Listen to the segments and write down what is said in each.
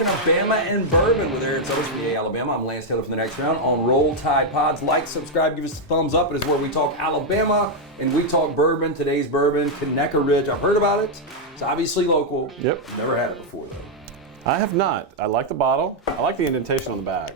edition of Bama and Bourbon with Eric Suttles from Alabama. I'm Lance Taylor from the Next Round on Roll Tide Pods. Like, subscribe, give us a thumbs up. It is where we talk Alabama and we talk bourbon. Today's bourbon, Conecuh Ridge. I've heard about it. It's obviously local. Yep. Never had it before, though. I have not. I like the bottle. I like the indentation on the back.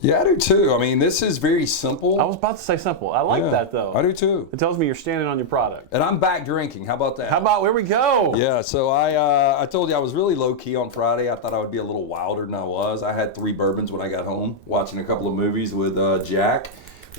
Yeah, I do too. I mean, this is very simple. I was about to say simple. I like that, though. I do too. It tells me you're standing on your product. And I'm back drinking. How about that? How about, where we go? Yeah, so I told you I was really low-key on Friday. I thought I would be a little wilder than I was. I had 3 bourbons when I got home, watching a couple of movies with Jack,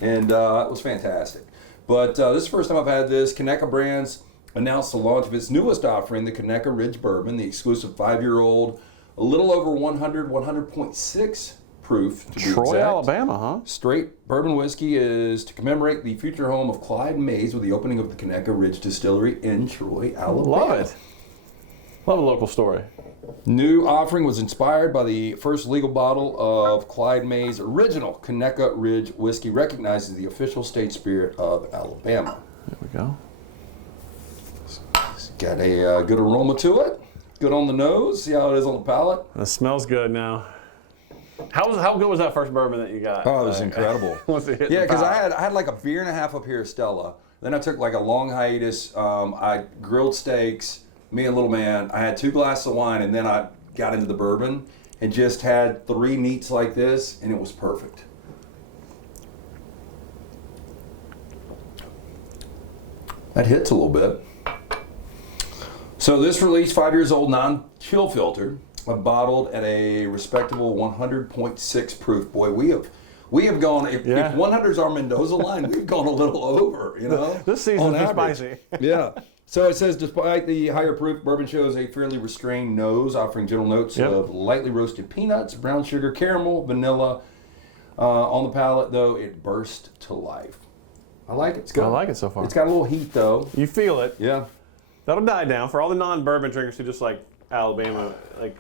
and it was fantastic. But this is the first time I've had this. Conecuh Brands announced the launch of its newest offering, the Conecuh Ridge Bourbon, the exclusive 5-year-old, a little over 100.6 proof to be Troy, exact. Alabama, huh? Straight bourbon whiskey is to commemorate the future home of Clyde Mays with the opening of the Conecuh Ridge Distillery in Troy, Alabama. Love it. Love a local story. New offering was inspired by the first legal bottle of Clyde Mays' original Conecuh Ridge whiskey, recognized as the official state spirit of Alabama. There we go. It's got a good aroma to it. Good on the nose. See how it is on the palate. It smells good now. How good was that first bourbon that you got? Oh, it was incredible. Yeah, because I had like a beer and a half up here, Stella. Then I took like a long hiatus. I grilled steaks, me and little man. I had 2 glasses of wine, and then I got into the bourbon and just had 3 neats like this, and it was perfect. That hits a little bit. So this release, 5 years old, non-chill filter, bottled at a respectable 100.6 proof. Boy, we have gone, if 100 is our Mendoza line, we've gone a little over, you know? This season's been spicy. Yeah. So it says, despite the higher proof, bourbon shows a fairly restrained nose, offering general notes of lightly roasted peanuts, brown sugar, caramel, vanilla. On the palate, though, it burst to life. I like it. It's good. I like it so far. It's got a little heat, though. You feel it. Yeah. That'll die down. For all the non-bourbon drinkers who just like Alabama, like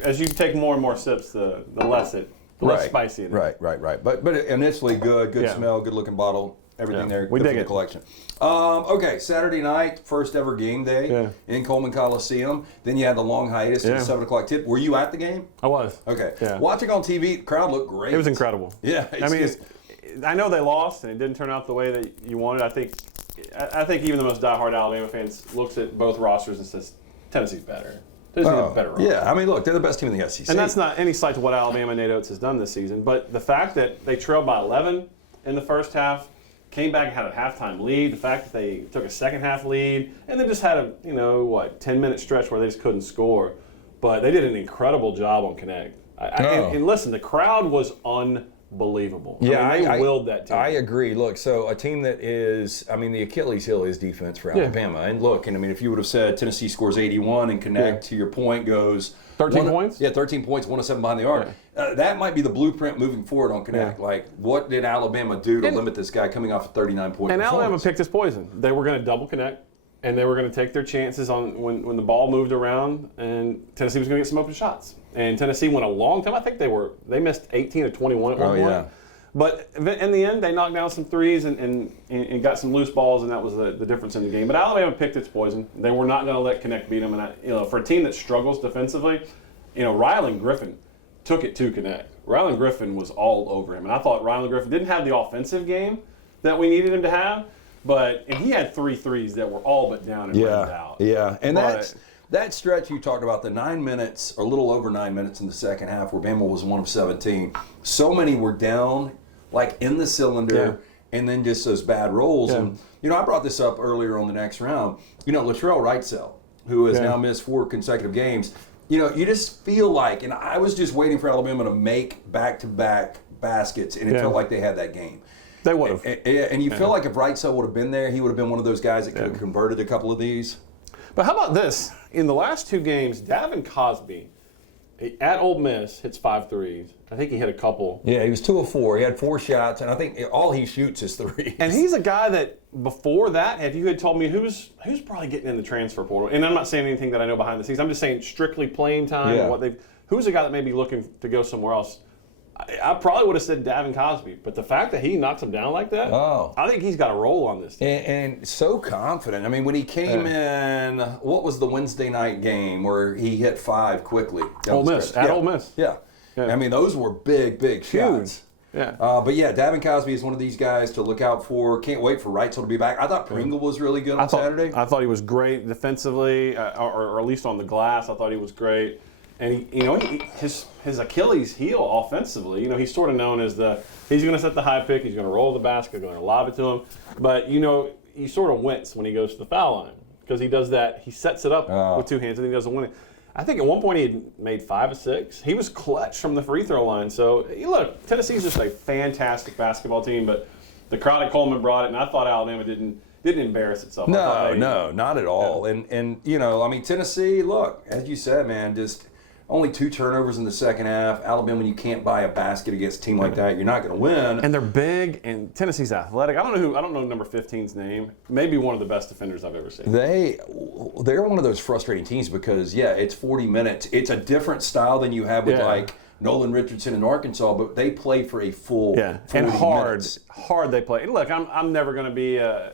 as you take more and more sips, the less spicy it is. Right. But initially good smell, good looking bottle, everything there. We good dig for the it. collection. Okay, Saturday night, first ever game day in Coleman Coliseum. Then you had the long hiatus to the 7 o'clock tip. Were you at the game? I was. Okay. Yeah. Watching on TV, the crowd looked great. It was incredible. Yeah. I know they lost and it didn't turn out the way that you wanted. I think even the most diehard Alabama fans looks at both rosters and says Tennessee's better. Tennessee's a better roster. Yeah, I mean, look, they're the best team in the SEC. And that's not any slight to what Alabama and Nate Oates has done this season, but the fact that they trailed by 11 in the first half, came back and had a halftime lead, the fact that they took a second half lead, and then just had a 10-minute stretch where they just couldn't score, but they did an incredible job on Connect. And listen, the crowd was unbelievable. Yeah, I mean, they willed that team. I agree. Look, so a team that is, the Achilles heel is defense for Alabama. And look, if you would have said Tennessee scores 81 and Connect, to your point, goes 13 points? Yeah, 13 points, 1 of 7 behind the arc. That might be the blueprint moving forward on Connect. Yeah. Like, what did Alabama do to limit this guy coming off a 39-point And performance? Alabama picked his poison. They were going to double Connect, and they were going to take their chances on when the ball moved around, and Tennessee was going to get some open shots. And Tennessee went a long time. I think they missed 18 of 21 at one point. Yeah. But in the end, they knocked down some threes and got some loose balls, and that was the difference in the game. But Alabama picked its poison. They were not going to let Connect beat them. And for a team that struggles defensively, Ryland Griffin took it to Connect. Ryland Griffin was all over him, and I thought Ryland Griffin didn't have the offensive game that we needed him to have, and he had 3 threes that were all but down and rained out. Yeah, and that stretch you talked about, the 9 minutes, or a little over 9 minutes in the second half, where Bama was 1 of 17. So many were down, like in the cylinder, and then just those bad rolls. Yeah. And I brought this up earlier on the next round. Latrell Wrightsell, who has now missed 4 consecutive games. You just feel like, and I was just waiting for Alabama to make back-to-back baskets, and it felt like they had that game. They would have. And you feel like if Wrightsell would have been there, he would have been one of those guys that could have converted a couple of these. But how about this? In the last 2 games, Davin Cosby at Ole Miss hits 5 threes. I think he hit a couple. Yeah, he was 2 of 4. He had 4 shots, and I think all he shoots is threes. And he's a guy that before that, if you had told me who's probably getting in the transfer portal, and I'm not saying anything that I know behind the scenes, I'm just saying strictly playing time and who's a guy that may be looking to go somewhere else. I probably would have said Davin Cosby, but the fact that he knocks him down like that, I think he's got a roll on this team. And so confident. I mean, when he came in, what was the Wednesday night game where he hit 5 quickly? Ole Miss, at Ole Miss. Yeah. I mean, those were big shots. Yeah. But yeah, Davin Cosby is one of these guys to look out for. Can't wait for Reitzel to be back. I thought Pringle was really good on Saturday. I thought he was great defensively, or at least on the glass. I thought he was great. And his Achilles heel offensively, he's sort of known as he's going to set the high pick, he's going to roll the basket, going to lob it to him. But you sort of wince when he goes to the foul line because he does that. He sets it up with 2 hands and he doesn't win it. I think at one point he had made 5 of 6. He was clutch from the free throw line. So look, Tennessee's just a fantastic basketball team, but the crowd at Coleman brought it, and I thought Alabama didn't embarrass itself. No, not at all. Yeah. And I mean, Tennessee, look, as you said, man, just only 2 turnovers in the second half. Alabama, when you can't buy a basket against a team like that, you're not going to win. And they're big, and Tennessee's athletic. I don't know number 15's name. Maybe one of the best defenders I've ever seen. They're one of those frustrating teams because, it's 40 minutes. It's a different style than you have with like Nolan Richardson in Arkansas, but they play for a full 40 and minutes. Hard they play. And look, I'm never going to be a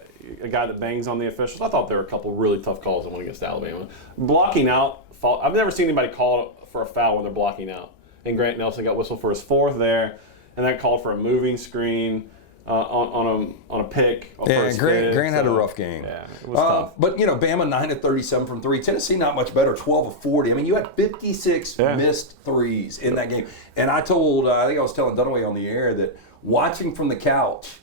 guy that bangs on the officials. I thought there were a couple really tough calls that went against Alabama. Blocking out, I've never seen anybody call for a foul when they're blocking out. And Grant Nelson got whistled for his 4th there, and that called for a moving screen on a pick. Yeah, Grant had a rough game. Yeah, it was tough. But Bama 9 of 37 from 3. Tennessee not much better, 12 of 40. I mean, you had 56 missed threes in that game. And I think I was telling Dunaway on the air that watching from the couch,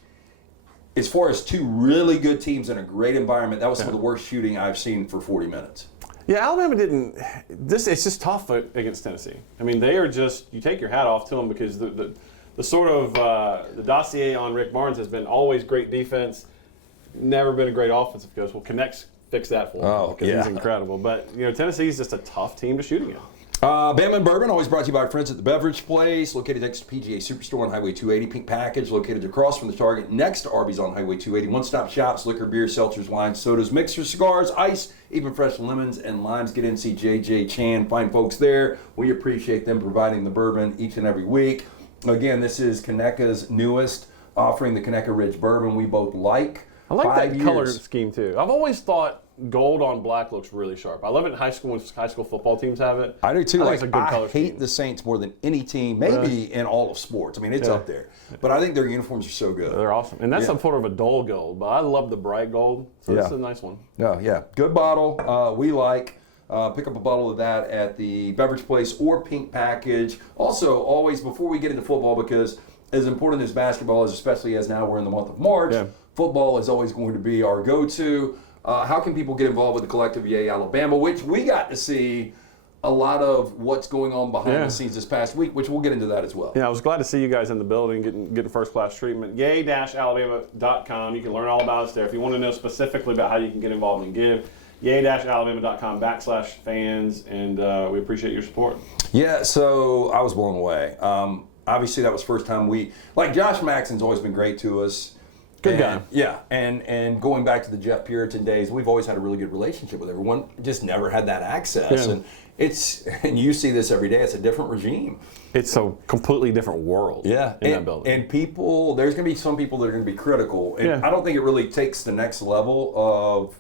as far as 2 really good teams in a great environment, that was some of the worst shooting I've seen for 40 minutes. Yeah, Alabama didn't. It's just tough against Tennessee. I mean, they are just. You take your hat off to them because the sort of the dossier on Rick Barnes has been always great defense, never been a great offensive coach. Well, Connect's fixed that for him because he's incredible. But Tennessee's just a tough team to shoot against. Bama Bourbon, always brought to you by our friends at the Beverage Place, located next to PGA Superstore on Highway 280. Pink Package, located across from the Target, next to Arby's on Highway 280. One-stop shops, liquor, beer, seltzers, wines, sodas, mixers, cigars, ice, even fresh lemons and limes. Get in, see JJ Chan, fine folks there. We appreciate them providing the bourbon each and every week. Again, this is Conecuh's newest, offering the Conecuh Ridge bourbon we both like. I like that color scheme, too. I've always thought gold on black looks really sharp. I love it in high school when high school football teams have it. I do too. I hate the Saints more than any team, maybe in all of sports. I mean, it's up there. But I think their uniforms are so good. They're awesome. And that's some sort of a dull gold, but I love the bright gold. So this is a nice one. Yeah. Good bottle. We like. Pick up a bottle of that at the Beverage Place or Pink Package. Also, always, before we get into football, because as important as basketball is, especially as now we're in the month of March, football is always going to be our go-to. How can people get involved with the collective Yay Alabama, which we got to see a lot of what's going on behind the scenes this past week, which we'll get into that as well. Yeah, I was glad to see you guys in the building getting first-class treatment. Yay-alabama.com. You can learn all about us there. If you want to know specifically about how you can get involved and give, yay-alabama.com/fans, and we appreciate your support. Yeah, so I was blown away. Obviously, that was the first time Josh Maxson's always been great to us. Good guy. Yeah, and going back to the Jeff Puritan days, we've always had a really good relationship with everyone. Just never had that access, and you see this every day. It's a different regime. It's a completely different world. In that building. And people, there's going to be some people that are going to be critical, and I don't think it really takes the next level of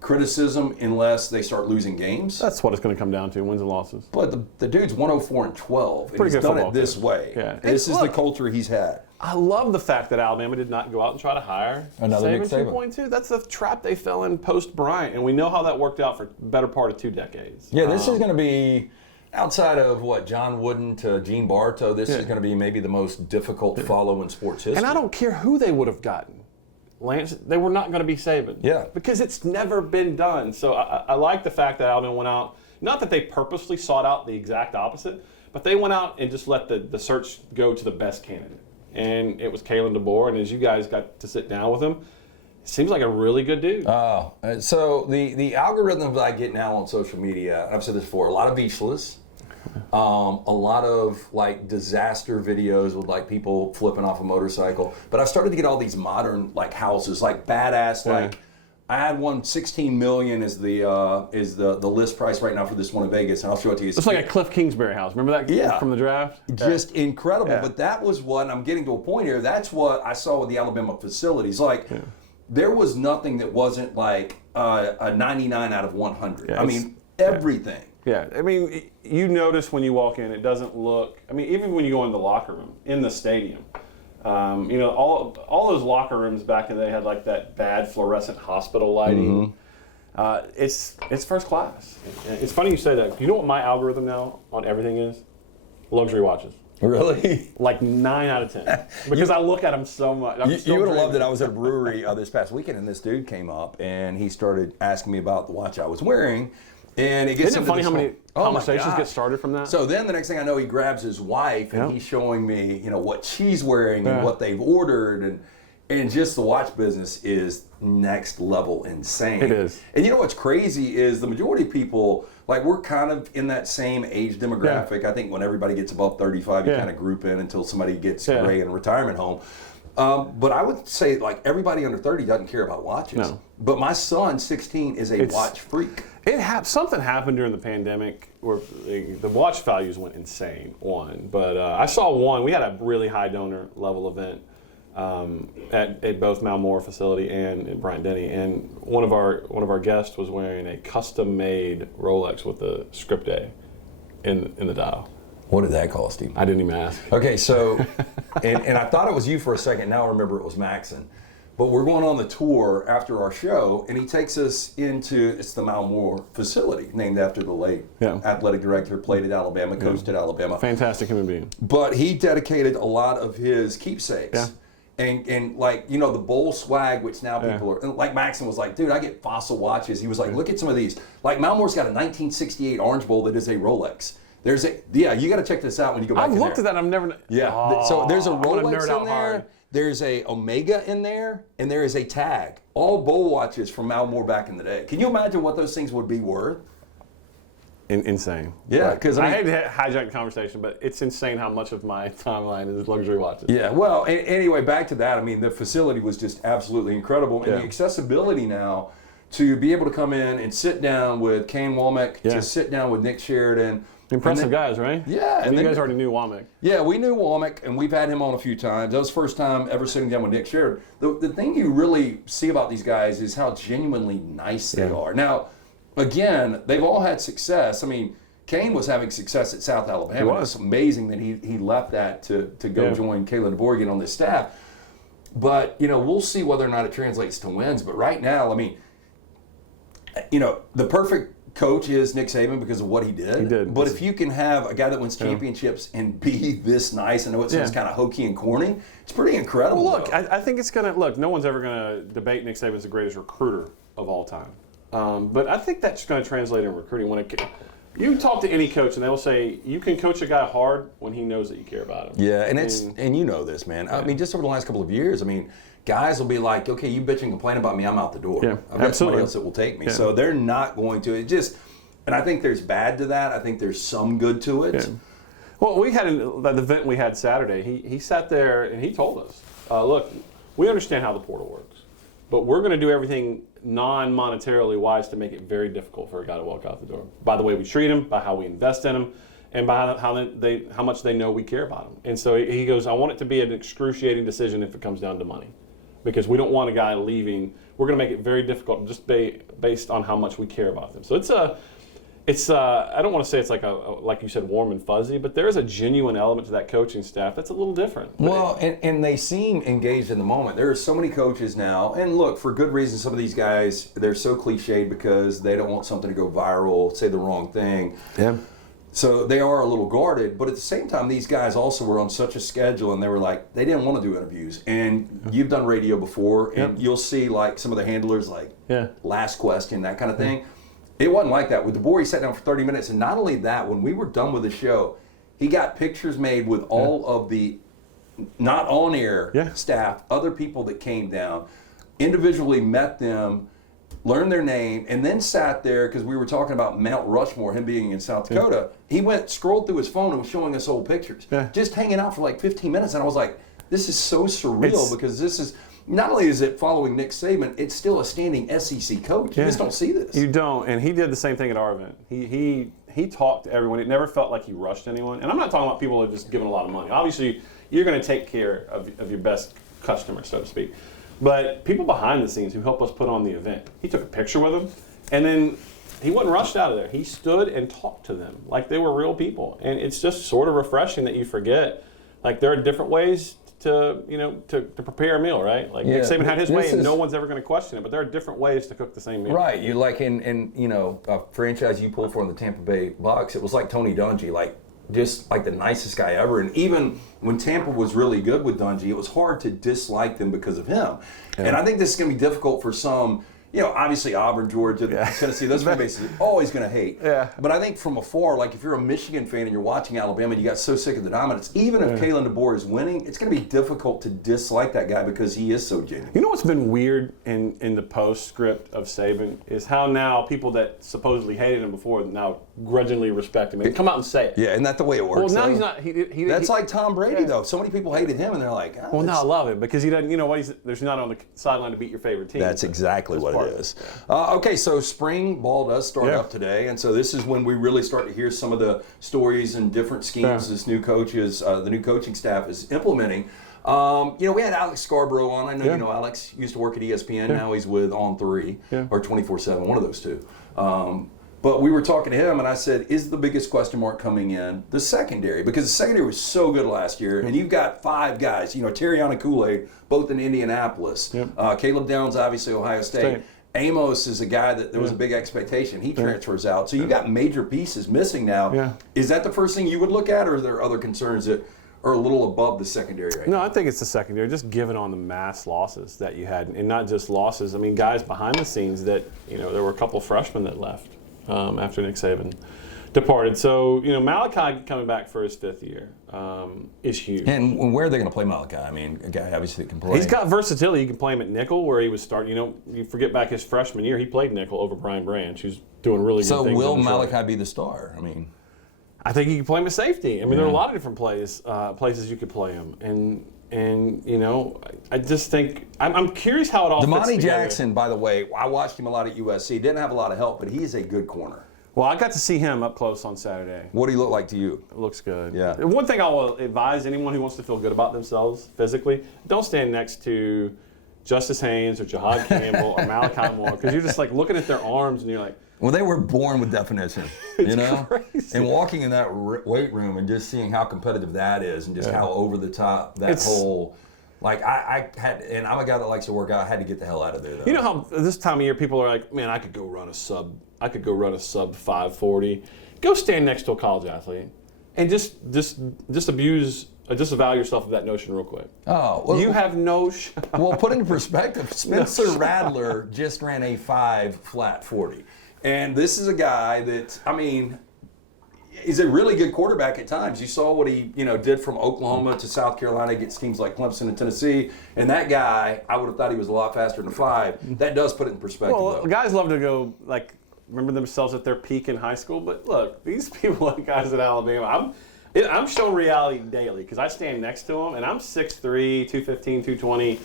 criticism unless they start losing games. That's what it's going to come down to, wins and losses. But the dude's 104-12, and he's done it this way. Yeah. This is the culture he's had. I love the fact that Alabama did not go out and try to hire another Nick Saban 2.2. That's the trap they fell in post-Bryant, and we know how that worked out for the better part of 2 decades. Yeah, this is going to be, outside of John Wooden to Gene Bartow, this is going to be maybe the most difficult follow in sports history. And I don't care who they would have gotten. Lance, they were not going to be Saban. Yeah. Because it's never been done. So I like the fact that Alabama went out, not that they purposely sought out the exact opposite, but they went out and just let the search go to the best candidate. And it was Kalen DeBoer, and as you guys got to sit down with him, it seems like a really good dude. So the algorithms I get now on social media, I've said this before, a lot of Vishlas, a lot of disaster videos with people flipping off a motorcycle. But I've started to get all these modern houses, badass I had one 16 million is the list price right now for this one in Vegas, and I'll show it to you. It's like a Cliff Kingsbury house. Remember that from the draft? Just incredible. Yeah. But that was what, and I'm getting to a point here, that's what I saw with the Alabama facilities. Like, there was nothing that wasn't like a 99 out of 100. Yeah, I mean, everything. Yeah, I mean, you notice when you walk in, it doesn't look, I mean, even when you go in the locker room, in the stadium, you know, all those locker rooms back in the day had like that bad fluorescent hospital lighting. It's first class. It's funny you say that. You know what my algorithm now on everything is? Luxury watches. Really? Like 9 out of 10. Because I look at them so much. You would have loved it. I was at a brewery this past weekend, and this dude came up, and he started asking me about the watch I was wearing. And it gets Isn't it funny how many conversations get started from that? So then the next thing I know, he grabs his wife, and he's showing me, you know, what she's wearing and what they've ordered, and just the watch business is next level insane. It is. And you know what's crazy is the majority of people, like, we're kind of in that same age demographic. I think when everybody gets above 35, you kind of group in until somebody gets gray in a retirement home. But I would say, like, everybody under 30 doesn't care about watches. No. But my son, 16, is a watch freak. Something happened during the pandemic where the watch values went insane, But I saw one. We had a really high donor level event at both Malmore facility and at Bryant Denny, and one of our guests was wearing a custom-made Rolex with a script A in the dial. What did that cost him? I didn't even ask. Okay, so, and I thought it was you for a second. Now I remember it was Maxon. But we're going on the tour after our show, and he takes us into, it's the Malmore facility, named after the late athletic director, played at Alabama, coached at Alabama. Fantastic human being. But he dedicated a lot of his keepsakes. Yeah. And like, you know, the bowl swag, which now people are, like Maxon was like, dude, I get Fossil watches. He was like, look at some of these. Like Malmore's got a 1968 Orange Bowl that is a Rolex. There's you got to check this out when you go back in there. I've looked at that, I've never. Yeah, so there's a Rolex in there. Hard. There's a Omega in there, and there is a tag. All bowl watches from Malmore back in the day. Can you imagine what those things would be worth? Insane. Yeah, because I hate to hijack the conversation, but it's insane how much of my timeline is luxury watches. Yeah, well, anyway, back to that. I mean, the facility was just absolutely incredible. And the accessibility now to be able to come in and sit down with Kane Womack, to sit down with Nick Sheridan. Impressive guys, right? Yeah. And you guys already knew Womack. Yeah, we knew Womack, and we've had him on a few times. That was the first time ever sitting down with Nick Sheridan. The thing you really see about these guys is how genuinely nice they are. Now, again, they've all had success. I mean, Kane was having success at South Alabama. It's amazing that he left that to go join Kalen DeBoer again on this staff. But, you know, we'll see whether or not it translates to wins. But right now, I mean, you know, the perfect coach is Nick Saban because of what he did. He did. But if you can have a guy that wins championships and be this nice, I know it sounds kind of hokey and corny, it's pretty incredible. Well, look, I think it's going to, look, no one's ever going to debate Nick Saban as the greatest recruiter of all time. But I think that's going to translate in recruiting. You talk to any coach and they will say, you can coach a guy hard when he knows that you care about him. Yeah, and you know this, man. I mean, just over the last couple of years, I mean, guys will be like, okay, you bitch and complain about me, I'm out the door. Yeah, I've got somebody else that will take me. Yeah. So they're not going to. And I think there's bad to that. I think there's some good to it. Yeah. Well, we had the event we had Saturday. He sat there and he told us, look, we understand how the portal works, but we're going to do everything non-monetarily wise to make it very difficult for a guy to walk out the door. By the way we treat him, by how we invest in him, and by how much they know we care about him. And so he goes, I want it to be an excruciating decision if it comes down to money, because we don't want a guy leaving. We're going to make it very difficult just based on how much we care about them. So it's I don't want to say it's like you said, warm and fuzzy, but there is a genuine element to that coaching staff that's a little different. Well, and they seem engaged in the moment. There are so many coaches now, and look, for good reason, some of these guys, they're so cliched because they don't want something to go viral, say the wrong thing. Yeah. So they are a little guarded, but at the same time, these guys also were on such a schedule, and they were like, they didn't want to do interviews. And you've done radio before, and you'll see like some of the handlers like, last question, that kind of thing. It wasn't like that. With DeBoer, he sat down for 30 minutes, and not only that, when we were done with the show, he got pictures made with all of the not on-air staff, other people that came down, individually met them, learned their name, and then sat there, because we were talking about Mount Rushmore, him being in South Dakota. He scrolled through his phone and was showing us old pictures, just hanging out for like 15 minutes, and I was like, this is so surreal, because this is, not only is it following Nick Saban, it's still a standing SEC coach. You just don't see this. You don't, and he did the same thing at our event. He talked to everyone. It never felt like he rushed anyone. And I'm not talking about people who are just giving a lot of money. Obviously, you're going to take care of your best customer, so to speak. But people behind the scenes who help us put on the event, he took a picture with them, and then he wasn't rushed out of there. He stood and talked to them like they were real people. And it's just sort of refreshing that you forget, like, there are different ways to prepare a meal, right? Like Nick Saban had his way, and no one's ever going to question it. But there are different ways to cook the same meal. Right. You like in a franchise you pulled for in the Tampa Bay Bucks, it was like Tony Dungy, like just like the nicest guy ever. And even when Tampa was really good with Dungy, it was hard to dislike them because of him. Yeah. And I think this is going to be difficult for some. Obviously Auburn, Georgia, Tennessee, those fan bases are always going to hate. Yeah. But I think from afar, like if you're a Michigan fan and you're watching Alabama and you got so sick of the dominance, even if Kalen DeBoer is winning, it's going to be difficult to dislike that guy because he is so genuine. You know what's been weird in the postscript of Saban is how now people that supposedly hated him before now grudgingly respect him. They come out and say it. Yeah, isn't that the way it works? Well, now he's not. That's like Tom Brady, though. So many people hated him, and they're like, well, now I love him because he doesn't. There's not on the sideline to beat your favorite team. That's exactly what it is. Okay, so spring ball does start up today, and so this is when we really start to hear some of the stories and different schemes this new coaches, the new coaching staff is implementing. We had Alex Scarborough on. I know you know Alex used to work at ESPN. Now he's with On3 or 24/7, one of those two. But we were talking to him, and I said, is the biggest question mark coming in the secondary? Because the secondary was so good last year, and you've got 5 guys, Terriana Kool-Aid, both in Indianapolis. Caleb Downs, obviously, Ohio State. Amos is a guy that there was a big expectation. He transfers out. So you've got major pieces missing now. Is that the first thing you would look at, or are there other concerns that are a little above the secondary right now? No, I think it's the secondary, just given on the mass losses that you had, and not just losses. I mean, guys behind the scenes that, there were a couple freshmen that left after Nick Saban departed. So, Malachi coming back for his 5th year is huge. And where are they going to play Malachi? I mean, a guy obviously that can play. He's got versatility. You can play him at nickel, where he was starting. You forget back his freshman year, he played nickel over Brian Branch, who's doing really good things. So will Malachi be the star? I mean, I think you can play him at safety. I mean, there are a lot of different places you could play him. And I just think I'm curious how it all fits together. Damani Jackson, by the way, I watched him a lot at USC. Didn't have a lot of help, but he's a good corner. Well, I got to see him up close on Saturday. What do he look like to you? It looks good. Yeah. One thing I will advise anyone who wants to feel good about themselves physically, don't stand next to Justice Haynes or Jahad Campbell or Malachi Moore, because you're just like looking at their arms and you're like, well, they were born with definition, crazy. And walking in that weight room and just seeing how competitive that is, and just how over the top that whole, like I had, and I'm a guy that likes to work out. I had to get the hell out of there, though. You know how this time of year people are like, man, I could go run a sub 540. Go stand next to a college athlete, and just disavow yourself of that notion real quick. Oh, well, you have no shot. Well, put into perspective, Spencer Rattler just ran a 5 flat 40. And this is a guy that, I mean, he's a really good quarterback at times. You saw what he, did from Oklahoma to South Carolina against teams like Clemson and Tennessee. And that guy, I would have thought he was a lot faster than a 5. That does put it in perspective. Well, guys love to go, remember themselves at their peak in high school. But look, these people, like guys at Alabama, I'm shown reality daily because I stand next to them, and I'm 6'3", 215, 220.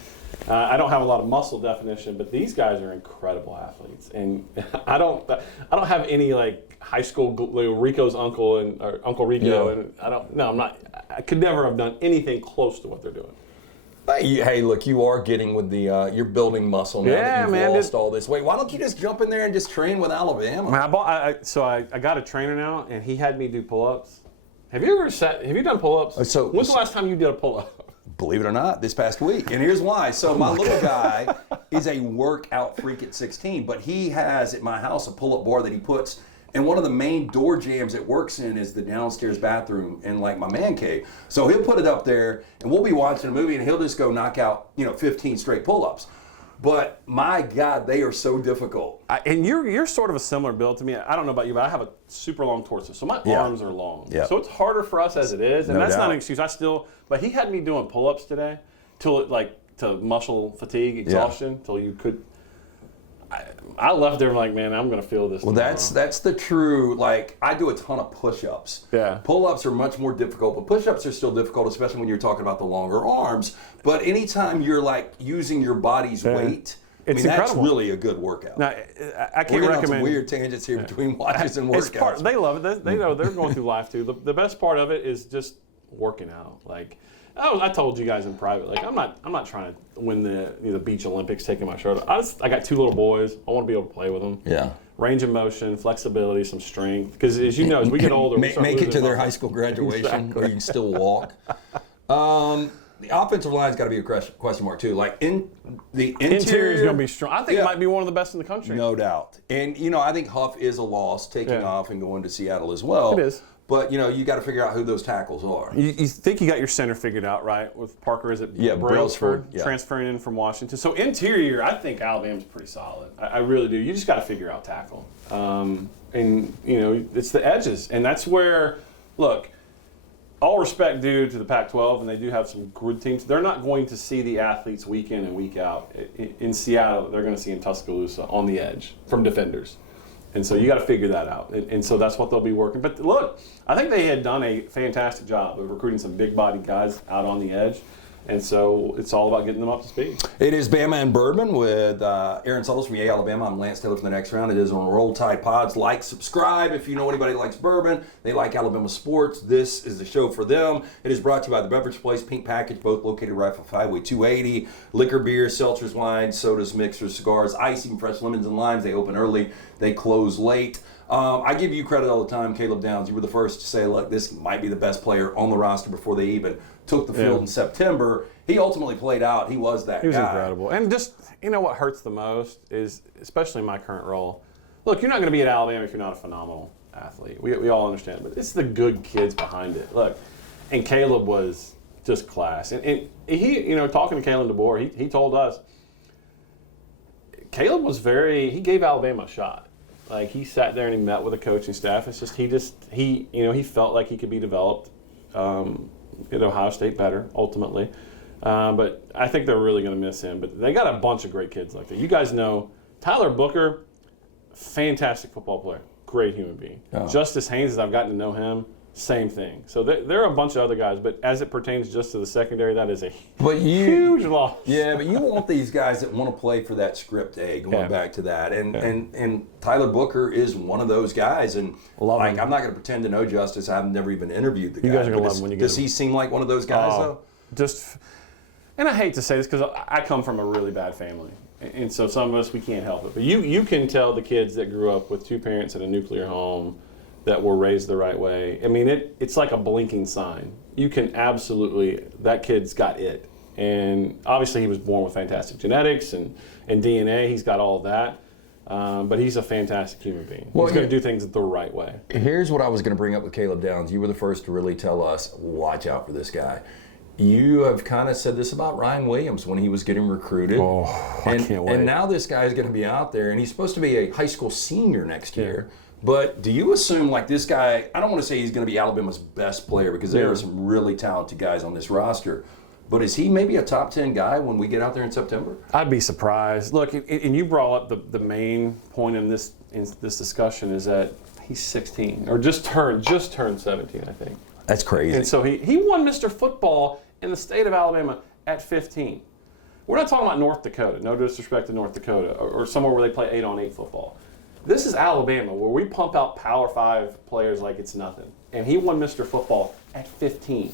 I don't have a lot of muscle definition, but these guys are incredible athletes, and I don't have any high school Rico's uncle or Uncle Rico, and I could never have done anything close to what they're doing. Hey, look, you are getting with the you're building muscle now that you've lost all this weight. Why don't you just jump in there and just train with Alabama? Man, I got a trainer now, and he had me do pull-ups. Have you done pull-ups? When's the last time you did a pull-up? Believe it or not, this past week. And here's why. So my little guy is a workout freak at 16, but he has at my house a pull-up bar that he puts, and one of the main door jams it works in is the downstairs bathroom in my man cave. So he'll put it up there, and we'll be watching a movie, and he'll just go knock out 15 straight pull-ups. But my God, they are so difficult. And you're sort of a similar build to me. I don't know about you, but I have a super long torso, so my arms are long. Yeah. So it's harder for us as it is, and that's not an excuse. But he had me doing pull-ups today till to muscle fatigue, exhaustion, till you could. I left there like, man, I'm going to feel this. Well, that's the true, like, I do a ton of push-ups. Yeah. Pull-ups are much more difficult, but push-ups are still difficult, especially when you're talking about the longer arms. But anytime you're, like, using your body's weight, It's that's incredible. really a good workout. Now, I can't We're on recommend. some weird tangents here between watches and It's workouts. they love it. They know they're going through life too. The best part of it is just working out. Like, I told you guys in private, like I'm not trying to win the beach Olympics taking my shirt off. I got 2 little boys. I want to be able to play with them. Yeah. Range of motion, flexibility, some strength. Because as you know, as we get older, we start make it to their muscle. high school graduation Exactly. where you can still walk. The offensive line's got to be a question mark too. Like in the Interior is going to be strong. I think it might be one of the best in the country. No doubt. And I think Huff is a loss taking off and going to Seattle as well. It is. But you got to figure out who those tackles are. You think you got your center figured out, right? With Parker, is it Brailsford, transferring in from Washington. So interior, I think Alabama's pretty solid. I really do. You just got to figure out tackle. And it's the edges, and that's where, look, all respect due to the Pac-12, and they do have some good teams. They're not going to see the athletes week in and week out in Seattle. They're going to see in Tuscaloosa on the edge from defenders. And so you got to figure that out. And so that's what they'll be working. But look, I think they had done a fantastic job of recruiting some big-bodied guys out on the edge. And so it's all about getting them up to speed. It is Bama and Bourbon with Aaron Suttles from Yale, Alabama. I'm Lance Taylor from The Next Round. It is on Roll Tide Pods. Like, subscribe if you know anybody that likes bourbon. They like Alabama sports. This is the show for them. It is brought to you by The Beverage Place, Pink Package, both located right off Highway 280. Liquor, beer, seltzers, wines, sodas, mixers, cigars, ice, even fresh lemons and limes. They open early. They close late. I give you credit all the time, Caleb Downs. You were the first to say, look, this might be the best player on the roster before they even took the field in September. He ultimately played out. He was that guy. He was incredible. And just, what hurts the most is, especially in my current role, look, you're not going to be at Alabama if you're not a phenomenal athlete. We all understand. But it's the good kids behind it. Look, and Caleb was just class. And he, talking to Kalen DeBoer, he told us, Caleb was he gave Alabama a shot. Like, he sat there and he met with the coaching staff. It's just, he felt like he could be developed at Ohio State better, ultimately. But I think they're really going to miss him. But they got a bunch of great kids like that. You guys know Tyler Booker, fantastic football player, great human being. Oh. Justice Haynes, as I've gotten to know him, same thing. So there are a bunch of other guys, but as it pertains just to the secondary, that is a huge loss. Yeah, but you want these guys that want to play for that script A, going back to that. And Tyler Booker is one of those guys. And I'm not going to pretend to know Justice. I've never even interviewed the guy. You guys are going to love him when you get him. Does he seem like one of those guys, though? And I hate to say this because I come from a really bad family. And so some of us, we can't help it. But you can tell the kids that grew up with 2 parents in a nuclear home that were raised the right way. I mean, it's like a blinking sign. You can absolutely, that kid's got it. And obviously he was born with fantastic genetics and DNA. He's got all of that. But he's a fantastic human being. He's going to do things the right way. Here's what I was going to bring up with Caleb Downs. You were the first to really tell us, watch out for this guy. You have kind of said this about Ryan Williams when he was getting recruited. Oh, I can't wait. And now this guy is going to be out there, and he's supposed to be a high school senior next year. But do you assume, like, this guy, I don't want to say he's going to be Alabama's best player because there are some really talented guys on this roster. But is he maybe a top 10 guy when we get out there in September? I'd be surprised. Look, and you brought up the main point in this discussion is that he's 16 or just turned 17, I think. That's crazy. And so he won Mr. Football in the state of Alabama at 15. We're not talking about North Dakota. No disrespect to North Dakota or somewhere where they play 8-on-8 football. This is Alabama, where we pump out Power 5 players like it's nothing. And he won Mr. Football at 15.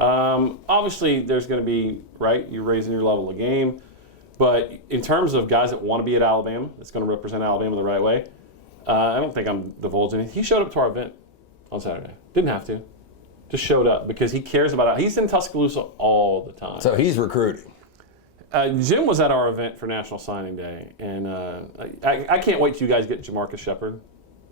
Obviously, there's going to be, right, you're raising your level of game. But in terms of guys that want to be at Alabama, that's going to represent Alabama the right way, I don't think I'm divulging it. He showed up to our event on Saturday. Didn't have to. Just showed up because he cares about it. He's in Tuscaloosa all the time. So he's recruiting. Jim was at our event for National Signing Day, and I can't wait till you guys get Jamarcus Shepard,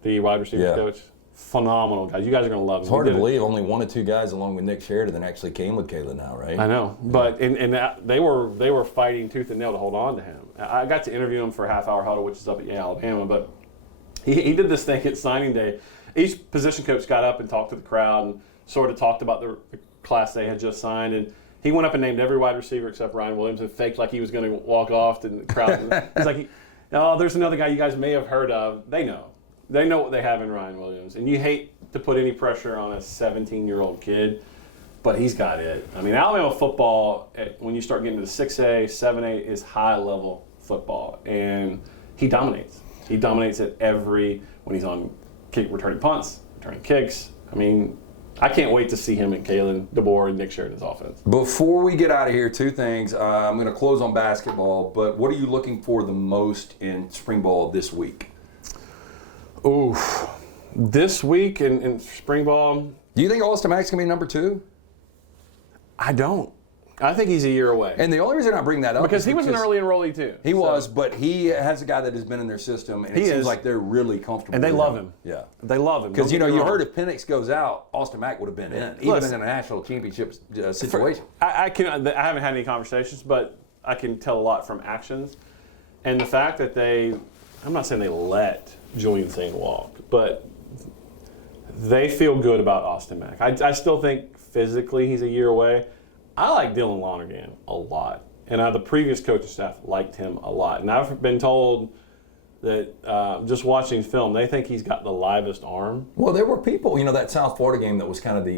the wide receiver coach. Phenomenal guy. You guys are going to love him. It's hard to believe only 1 or 2 guys along with Nick Sheridan actually came with Kalen now, right? I know, but and they were fighting tooth and nail to hold on to him. I got to interview him for a half-hour huddle, which is up at Yale, Alabama, but he did this thing at signing day. Each position coach got up and talked to the crowd and sort of talked about the class they had just signed, and he went up and named every wide receiver except Ryan Williams and faked like he was going to walk off to the crowd. He's like, Oh, there's another guy you guys may have heard of. They know what they have in Ryan Williams, and you hate to put any pressure on a 17-year-old kid, but he's got it. I mean, Alabama football, when you start getting to the 6A, 7A, is high-level football, and he dominates. He dominates at when he's on returning punts, returning kicks. I mean, I can't wait to see him and Kalen DeBoer and Nick Sheridan's offense. Before we get out of here, two things. I'm going to close on basketball, but what are you looking for the most in spring ball this week? Oof. This week in spring ball. Do you think Austin Mack's going to be number 2? I don't. I think he's a year away. And the only reason I bring that up because he was an early enrollee too. He was, but he has a guy that has been in their system, and it seems like they're really comfortable. And they love him. Yeah, they love him. Because you heard if Penix goes out, Austin Mack would have been in, even in a national championship situation. I haven't had any conversations, but I can tell a lot from actions, and the fact that I'm not saying they let Julian Sain walk, but they feel good about Austin Mack. I still think physically he's a year away. I like Dylan Lonergan a lot, and the previous coaching staff liked him a lot. And I've been told that just watching film, they think he's got the livest arm. Well, there were people, that South Florida game that was kind of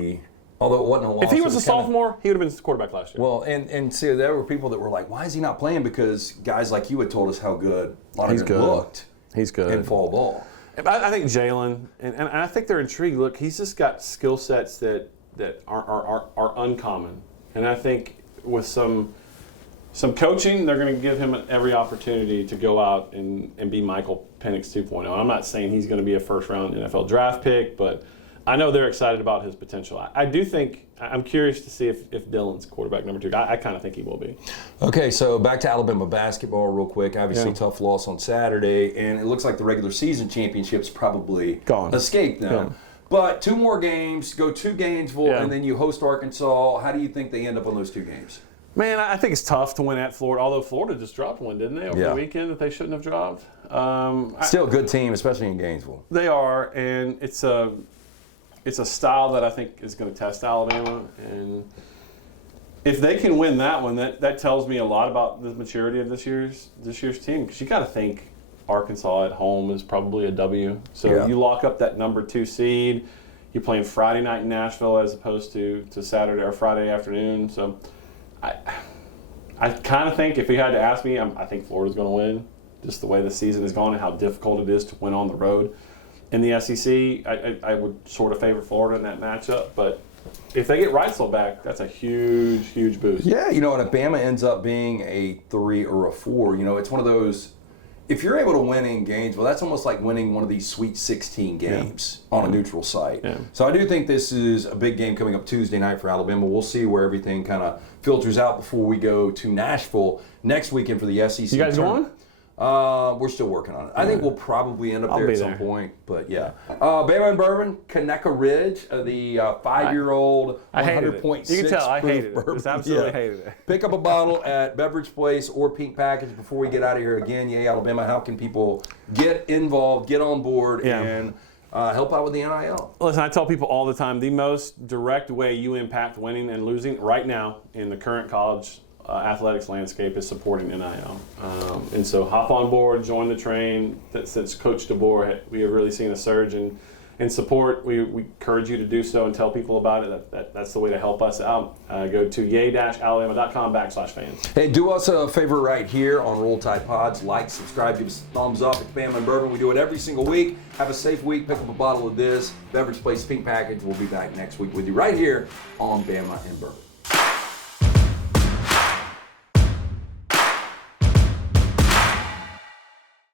although it wasn't a loss. If he was a sophomore, he would have been quarterback last year. Well, and see, there were people that were like, why is he not playing? Because guys like you had told us how good Lonergan looked. He's good in fall ball. I think Jalen, and I think they're intrigued. Look, he's just got skill sets that are uncommon. And I think with some coaching, they're going to give him every opportunity to go out and be Michael Penix 2.0. I'm not saying he's going to be a first-round NFL draft pick, but I know they're excited about his potential. I do think – I'm curious to see if Dylan's quarterback number 2. I kind of think he will be. Okay, so back to Alabama basketball real quick. Obviously, tough loss on Saturday, and it looks like the regular season championship's probably escaped now. Yeah. But 2 more games, go to Gainesville, and then you host Arkansas. How do you think they end up on those 2 games? Man, I think it's tough to win at Florida, although Florida just dropped one, didn't they, over the weekend that they shouldn't have dropped? Still a good team, especially in Gainesville. They are, and it's a style that I think is going to test Alabama. And if they can win that one, that tells me a lot about the maturity of this year's team. Because you got to think Arkansas at home is probably a W. So you lock up that number 2 seed. You're playing Friday night in Nashville as opposed to Saturday or Friday afternoon. So I kind of think if you had to ask me, I think Florida's going to win. Just the way the season is going and how difficult it is to win on the road. In the SEC, I would sort of favor Florida in that matchup. But if they get Reitzel back, that's a huge, huge boost. Yeah, and if Bama ends up being a 3 or a 4, it's one of those. If you're able to win in Gainesville, that's almost like winning one of these Sweet 16 games on a neutral site. Yeah. So I do think this is a big game coming up Tuesday night for Alabama. We'll see where everything kind of filters out before we go to Nashville next weekend for the SEC. You guys going? We're still working on it. I think we'll probably end up there at some point. But Bama and Bourbon, Conecuh Ridge, the 5-year-old 100.6. You can tell I hated it. Bourbon. Just absolutely hated it. Pick up a bottle at Beverage Place or Pink Package before we get out of here again. Yay, Alabama. How can people get involved, get on board, and help out with the NIL? Listen, I tell people all the time, the most direct way you impact winning and losing right now in the current college athletics landscape is supporting NIL. And so hop on board, join the train. Since Coach DeBoer, we have really seen a surge in support. We encourage you to do so and tell people about it. That's the way to help us out. Go to yay-alabama.com/fans. Hey, do us a favor right here on Roll Tide Pods. Like, subscribe, give us a thumbs up. It's Bama and Bourbon. We do it every single week. Have a safe week. Pick up a bottle of this. Beverage Place Pink Package. We'll be back next week with you right here on Bama and Bourbon.